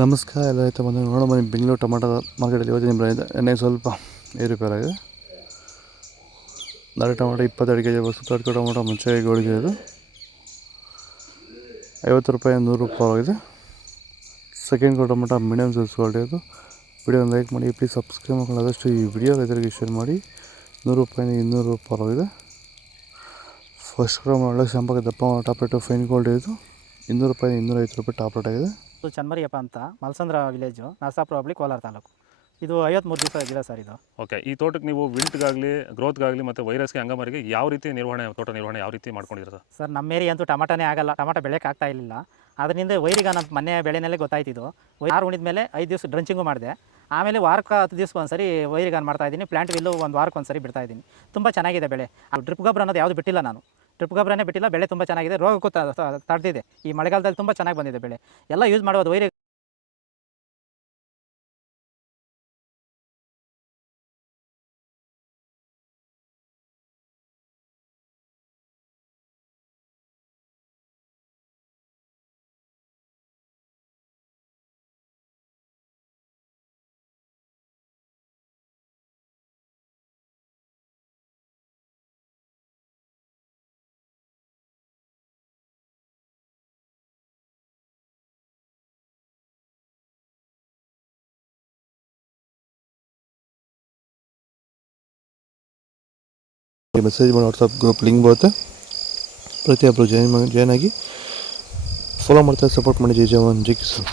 ನಮಸ್ಕಾರ ಎಲ್ಲ ಆಯಿತು ಬಂದು ಬನ್ನಿ ಬೆಂಗಳೂರು ಟೊಮಾಟೊ ಮಾರ್ಕೆಟಲ್ಲಿ ಇವತ್ತು ನಿಮ್ಮ ಎಣ್ಣೆ ಸ್ವಲ್ಪ ಏರುಪೇರಾಗಿದೆ. ನಾಳೆ ಟೊಮಾಟೊ 22 kg ಸುತ್ತಾಡ್ಕೊ ಟೊಮಾಟೊ ಮುಂಚೆ ಗೋಳಿಗೆ ಇದು 50 ರೂಪಾಯಿ 100 ರೂಪಾಯಿ ಆಗಿದೆ. Second tomato medium size quality ಇದು. ವಿಡಿಯೋ ಲೈಕ್ ಮಾಡಿ, ಪ್ಲೀಸ್ ಸಬ್ಸ್ಕ್ರೈಬ್ ಮಾಡ್ಕೊಂಡು ಆದಷ್ಟು ಈ ವಿಡಿಯೋ ರೈತರಿಗೆ ಶೇರ್ ಮಾಡಿ. 100 ರೂಪಾಯಿ 200 ರೂಪಾಯಿ ಆಗಿದೆ. ಫಸ್ಟ್ ಕ್ರಾಮ್ ಒಳ್ಳೆ ಶಾಂಪಾಗಿ ದಪ್ಪ ಟಾಪ್ ರೇಟು ಫೈನ್ ಕ್ವಾಲಿಟಿ ಇದು 200 ರೂಪಾಯಿ 250 ರೂಪಾಯಿ ಟಾಪ್ ರೇಟ್ ಆಗಿದೆ. ಚನ್ಮರಿಯಪ್ಪ ಅಂತ ಮಲ್ಸಂದ್ರ ವಿಲೇಜು, ನರಸಾಪುರ ಹೋಬಳಿ, ಕೋಲಾರ ತಾಲೂಕು. ಇದು 53 ದಿವಸ ಗಿಡ ಸರ್ ಇದು. ಓಕೆ, ಈ ತೋಟಕ್ಕೆ ನೀವು ವಿಲ್ಟ್ಗಾಗಲಿ ಗ್ರೋತ್ಗಾಗಲಿ ಮತ್ತು ವೈರಸ್ಗೆ ಅಂಗಮಾರಿಗೆ ಯಾವ ರೀತಿ ತೋಟ ನಿರ್ವಹಣೆ ಯಾವ ರೀತಿ ಮಾಡ್ಕೊಂಡಿದ್ದೀರಾ ಸರ್? ನಮ್ಮ ಏರಿಯಾ ಅಂತೂ ಟಮಾಟನೇ ಆಗಲ್ಲ, ಟಮಾಟ ಬೆಳೆಯೋಕೆ ಆಗ್ತಾ ಇರಲಿಲ್ಲ. ಅದರಿಂದ ವೈರಿಗ ನಮ್ಮ ಮೊನ್ನೆ ಬೆಳೆನಲ್ಲೇ ಗೊತ್ತಾಯ್ತಿದ್ದು. ಯಾರು ಉಣಿದ ಮೇಲೆ 5 ದಿವಸ ಡ್ರಂಚಿಂಗು ಮಾಡಿದೆ. ಆಮೇಲೆ ವಾರಕ್ಕೆ 10 ದಿವಸಕ್ಕೆ ಒಂದ್ಸರಿ ವೈರಿಗಾನ್ ಮಾಡ್ತಾಯಿದ್ದೀನಿ. ಪ್ಲಾಂಟ್ ವಿಲ್ಲು ಒಂದು ವಾರಕ್ಕೆ ಒಂದ್ಸರಿ ಬಿಡ್ತಾಯಿದ್ದೀನಿ. ತುಂಬ ಚೆನ್ನಾಗಿದೆ ಬೆಳೆ. ಡ್ರಿಪ್ ಗೊಬ್ಬರ ಅನ್ನೋದು ಯಾವುದು ಬಿಟ್ಟಿಲ್ಲ ನಾನು. ಡ್ರಿಪ್ ಗೊಬ್ಬರನೇ ಬಿಟ್ಟಿಲ್ಲ. ಬೆಳೆ ತುಂಬ ಚೆನ್ನಾಗಿದೆ. ರೋಗಕ್ಕೂ ತಡೆದಿದೆ. ಈ ಮಳೆಗಾಲದಲ್ಲಿ ತುಂಬ ಚೆನ್ನಾಗಿ ಬಂದಿದೆ ಬೆಳೆ. ಎಲ್ಲ ಯೂಸ್ ಮಾಡೋದು ವೈರಿ ಮೆಸೇಜ್ ಮಾಡಿ ವಾಟ್ಸಪ್ ಗ್ರೂಪ್ ಲಿಂಕ್ ಬರುತ್ತೆ. ಪ್ರತಿಯೊಬ್ಬರು ಜಾಯ್ನ್ ಆಗಿ ಫಾಲೋ ಮಾಡ್ತಾರೆ, ಸಪೋರ್ಟ್ ಮಾಡಿ. ಜೈ ಜವಾನ್ ಜೈ ಕಿಸಾನ್.